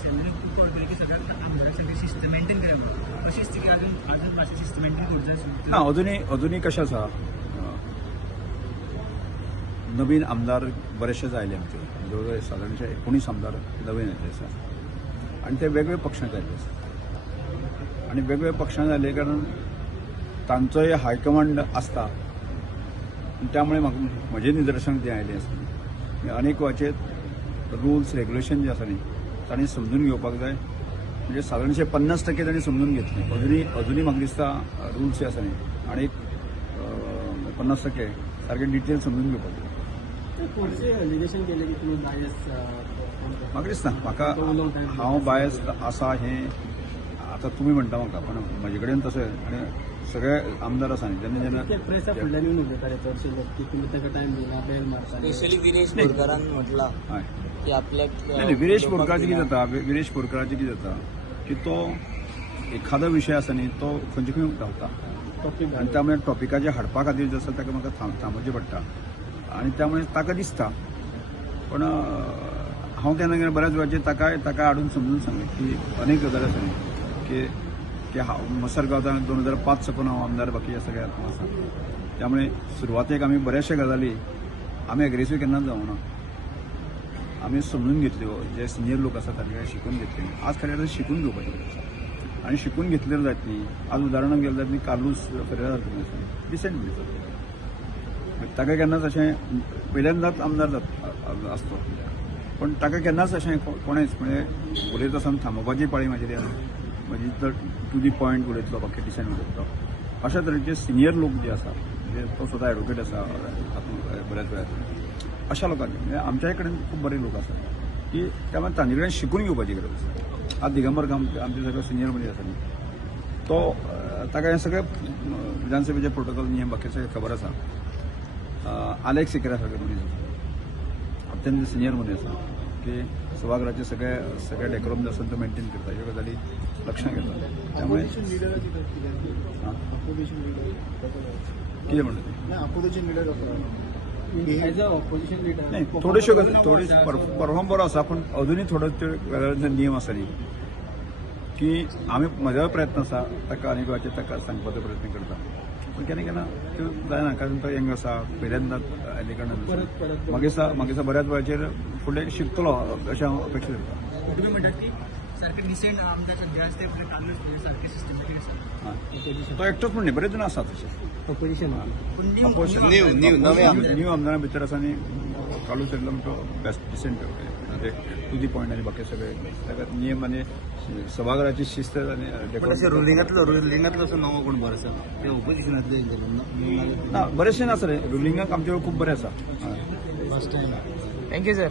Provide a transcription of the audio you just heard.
असेल म्हणजे खूप कॉल केले की सगळ्यात आमदार सगळी शिस्त मेंटेन करावं अशी स्थिती अजून मातशी शिस्त मेंटेन करूं जाय ना अजूनही कशें आसा नवीन आमदार बरेचशेच आयले आमचे जवळजवळ साधारणशे 19 आमदार नवीन आयले आसा आणि ते वेगवेगळ्या पक्षांत आयले आसा आणि वेगवेगळ्या पक्षांत आयले कारण तांचोय हायकमांड आसता त्यामुळे म्हजें निदर्शन जें आयलें आसा अनेक वाचेर रुल्स रेग्युलेशन जे आसा न्ही तांणी समजून घेवपाक जाय म्हणजे साधारणशे 50% तांणी समजून घेतले अजूनही म्हाका दिसता रुल्स जे आसा न्ही आनी 50% सारके डिटेल समजून घेवपाक जाय म्हाका दिसना हांव बायस आसा हें आतां तुमी म्हणटा म्हाका पण म्हजे कडेन तशें आनी सगळे आमदार आसा न्ही जेन्ना प्रेसा फुडल्यान येवन उलयताले चडशे लोक की तुमी ताका टायम दिला बेल मारता स्पेशली विनेश बोरकारान म्हटला हय की आपल्याक नाही विरेश बोरकाराचें कितें जाता विरेश बोरकाराचें कितें जाता की तो एखादो विशय आसा न्ही तो खंयचे खंय धांवता आनी त्यामुळे टॉपिकाचेर हाडपा खातीर जो आसा ताका म्हाका थांबोवचें पडटा आनी त्यामुळे ताका दिसता पण हांव केन्ना बऱ्याच वेळाचेर ताका हाडून समजून सांगलें की अनेक गजाली आसा न्ही की हांव मसरगांवच्यान 2005 साकून हांव आमदार बाकीच्या सगळ्यात आसा त्यामुळे सुरवातेक आमी बऱ्याचशा गजाली आमी एग्रेसीव केन्नाच जावं ना आमी समजून घेतल्यो जे सिनियर लोक आसा तांचे शिकून घेतले आज खरें अर्थान शिकून घेवपाचें गरज आनी शिकून घेतलें जायत न्ही आज उदाहरणाक गेलें जायत न्ही कार्लूस फेरेरा डिसेंट भुरगो ताका केन्नाच अशें पहिल्यांदाच आमदार आसतो पण ताका केन्नाच अशें कोणेंच म्हणजे उलयता आसतना थांबोवपाची पाळी म्हाजी म्हणजे तर टू दी पॉयंट उलयतलो बाकी डिसेंट उलयतलो अशा तरेचे सिनियर लोक जे आसा म्हणजे तो स्वता एडवोकेट आसा बऱ्याच वेळार अशा लोकांनी म्हणजे आमच्याय कडेन खूब बरे लोक आसात की त्यामुळे तांचे कडेन शिकून घेवपाची गरज आसा आज दिगंबर काम आमचे सगळे सिनियर म्हणजे आसा न्ही तो ताका हें सगळें विधानसभेचे प्रोटोकॉल नियम बाकी सगळें खबर आसा आलेख सिकरा सारके मनीस आसा अत्यंत सिनियर मनीस आसा की सभागृहाचे सगळे डेकोरम जो आसा तो मेंटेन करता ह्यो गजाली लक्षांत घेता त्यामुळे कितें म्हणटा opposition leader as a opposition leader नाही थोड्योश्यो गजाली थोडी परफॉर्म बरो आसा पण अजूनही थोडो गजालींचो नियम आसा न्ही की आमी म्हजो प्रयत्न आसा ताका आनीक वेळाचेर ताका सांगपाचो प्रयत्न करता पण केन्ना त्यो जायना कारण तो यंग आसा पहिल्यांदाच आयले कारणान मागीर बऱ्याच वेळाचेर फुडें शिकतलो अशें हांव अपेक्षा करता तुम्ही म्हणटात की सारखे डिसेंट आमदार सध्या असते आपले काँग्रेस सारखे सिस्टमॅटिक आसा तो एकटोच म्हणणे बरेच जाण आसा तशें ऑपोजिशन न्यू आमदारां भितर आसा आनी कालूस एकदम तो बेस्ट डिसेंट म्हणजे टू दी पॉयंट आनी बाकी सगळे ताका नियम आनी सभागृहाची शिस्त आनी रुलिंगांतलो असो नवो कोण बरो आसा ते ऑपोजिशनांतले ना बरेचशे आसा रे रुलिंगाक आमचे खूब बरें आसा फर्स्ट टायम थँक्यू सर